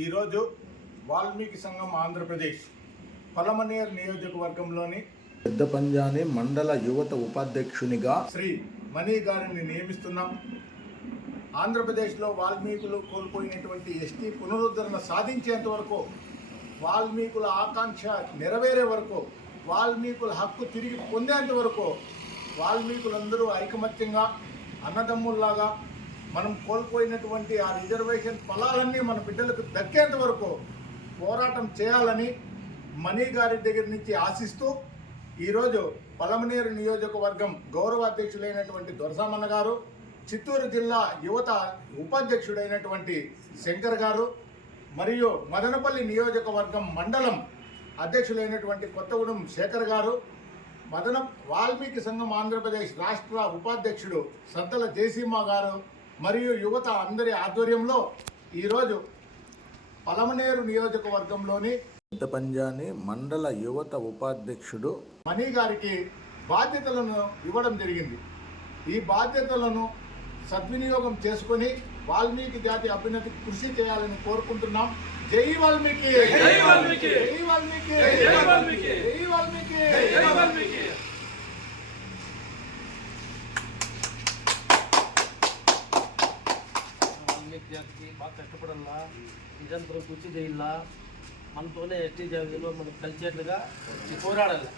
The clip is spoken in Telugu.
ఈరోజు వాల్మీకి సంఘం ఆంధ్రప్రదేశ్ పలమనేరు నియోజకవర్గంలోని పెద్దపంజాని మండల యువత ఉపాధ్యక్షునిగా శ్రీ మణి గారిని నియమిస్తున్నాం. ఆంధ్రప్రదేశ్లో వాల్మీకులు కోల్పోయినటువంటి ఎస్టీ పునరుద్ధరణ సాధించేంత వరకు, వాల్మీకుల ఆకాంక్ష నెరవేరే వరకు, వాల్మీకుల హక్కు తిరిగి పొందేంత వరకు వాల్మీకులందరూ ఐకమత్యంగా అన్నదమ్ముల్లాగా మనం కోల్పోయినటువంటి ఆ రిజర్వేషన్ ఫలాలన్నీ మన బిడ్డలకు దక్కేంత వరకు పోరాటం చేయాలని మణి గారి దగ్గర నుంచి ఆశిస్తూ ఈరోజు పలమనేరు నియోజకవర్గం గౌరవ అధ్యక్షులైనటువంటి దొరసామన్న గారు, చిత్తూరు జిల్లా యువత ఉపాధ్యక్షుడైనటువంటి శంకర్ గారు, మరియు మదనపల్లి నియోజకవర్గం మండలం అధ్యక్షులైనటువంటి కొత్తగూడెం శేఖర్ గారు, వాల్మీకి సంఘం ఆంధ్రప్రదేశ్ రాష్ట్ర ఉపాధ్యక్షుడు సద్దల జయసింహ గారు మరియు యువత అందరి ఆధ్వర్యంలో ఈరోజు పలమనేరు నియోజకవర్గంలోని పెద్దపంజాని మండల యువత ఉపాధ్యక్షుడు మణి గారికి బాధ్యతలను ఇవ్వడం జరిగింది. ఈ బాధ్యతలను సద్వినియోగం చేసుకొని వాల్మీకి జాతి అభ్యున్నతికి కృషి చేయాలని కోరుకుంటున్నాం. జై వాల్మీకి, జై వాల్మీకి, జై వాల్మీకి, జై వాల్మీకి, జై వాల్మీకి, జై వాల్మీకి. వాల్మీకి జాతికి బాగా కష్టపడాలా, నిరంతరం కృషి చేయాలా, మనతోనే ఎస్టీ జాతిలో మనం కలిసేట్లుగా పోరాడాలి.